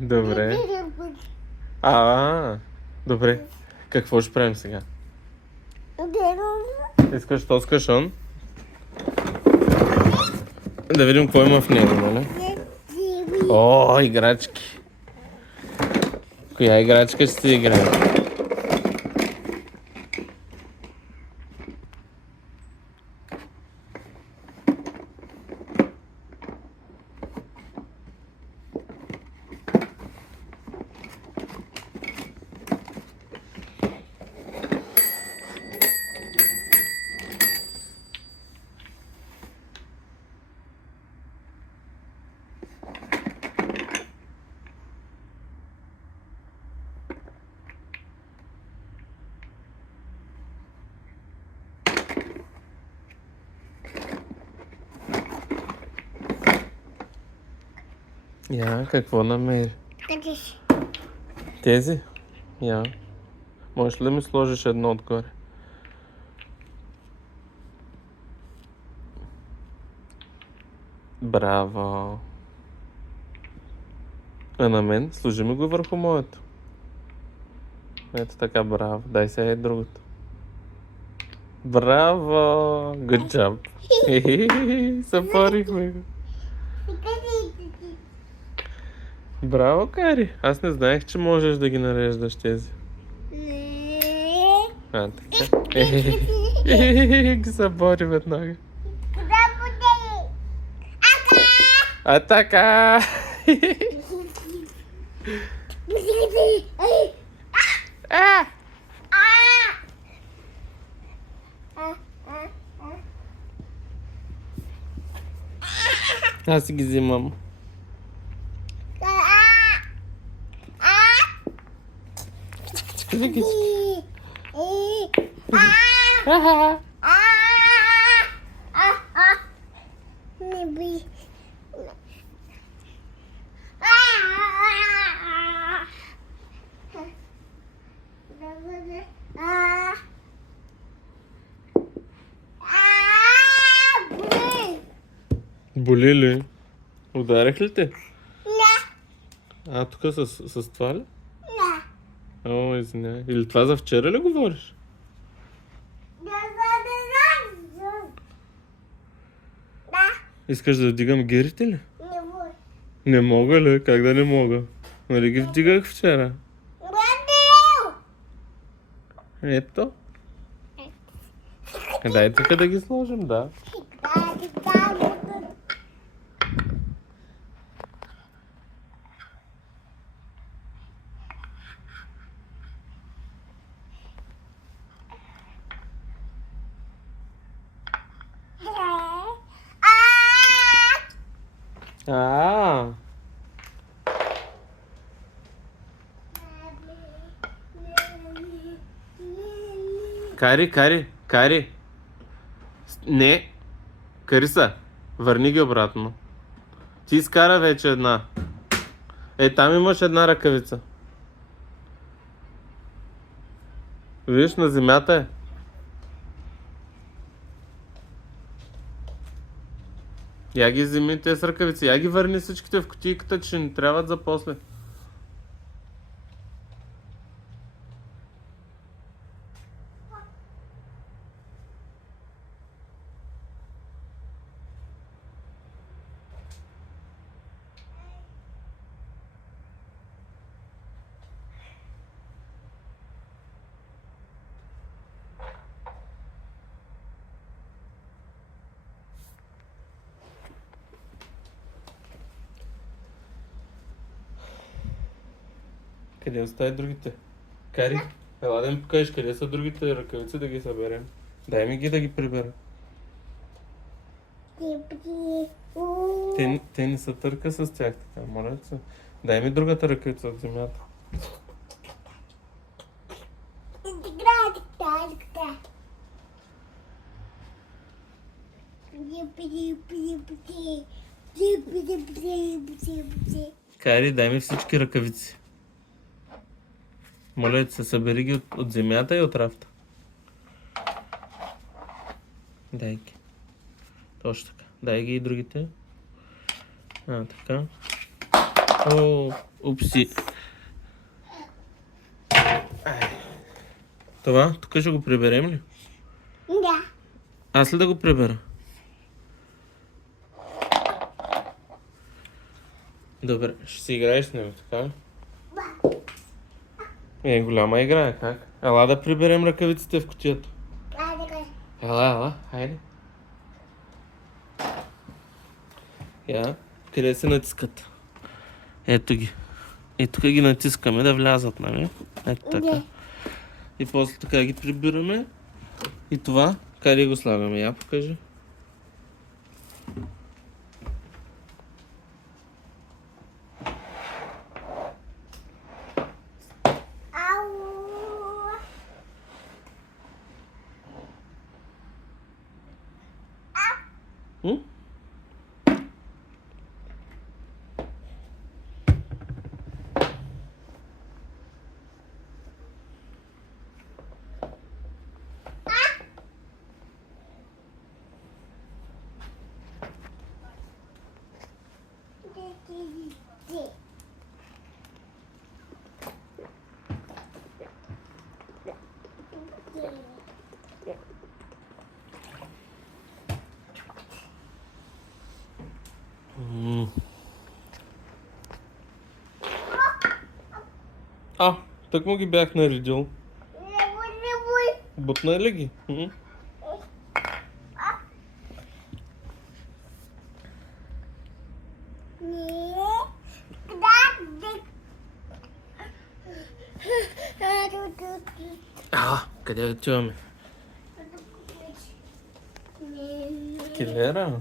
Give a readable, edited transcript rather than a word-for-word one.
Добре. Добре. Какво ще правим сега? Искаш то с кашон? Да видим какво има в него, нали? О, играчки! Коя играчка ще си играем? Я, какво намери? Тези? Я. Можеш ли да ми сложиш едно отгоре? Браво! А на мен? Сложи ми го върху моето. Ето така, браво. Дай сега и другото. Браво! Good job! Съборихме го. Браво, Кари! Аз не знаех, че можеш да ги нареждаш тези. А, така. Ги събори веднага. А така! Аз си ги взимам. Не би. Боли ли? Ударих ли те? Не. А, тук с това ли? О, извинявай. Или това за вчера ли говориш? Искаш да вдигам герите ли? Не мога ли? Как да не мога? Нали ги вдигах вчера? Ето. Дай тук да ги сложим, да. Кари. Не. Кариса, върни ги обратно. Ти изкара вече една. Там имаш една ръкавица. Виж, на земята е. Я ги вземи тези ръкавици. Я ги върни всичките в кутийката, че не трябват за после. Къде остави другите? Кари, ела да ми покажеш къде са другите ръкавици да ги съберем. Дай ми ги да ги прибера. Те не са търка с тях така, моля се. Дай ми другата ръкавица от земята. Кари, дай ми всички ръкавици. Моля се, събери ги от земята и от рафта. Дай ги. Точно така. Дай ги и другите. Така. О, Упси. Това, тук ще го приберем ли? Да. Аз ли да го прибера? Добре, ще си играеш с него, така ли? Голяма игра е, как? Ела да приберем ръкавиците в кутията. Ела, хайде. Я, къде се натискат? Ето ги. И тук ги натискаме да влязат, нали? Ето така. Да. И после така ги прибираме. И това, къде го слагаме? Я покажи. Ау. М? М. Так му ги бях наредил. Бутна ли ги? М? Къде отиваме? Килера?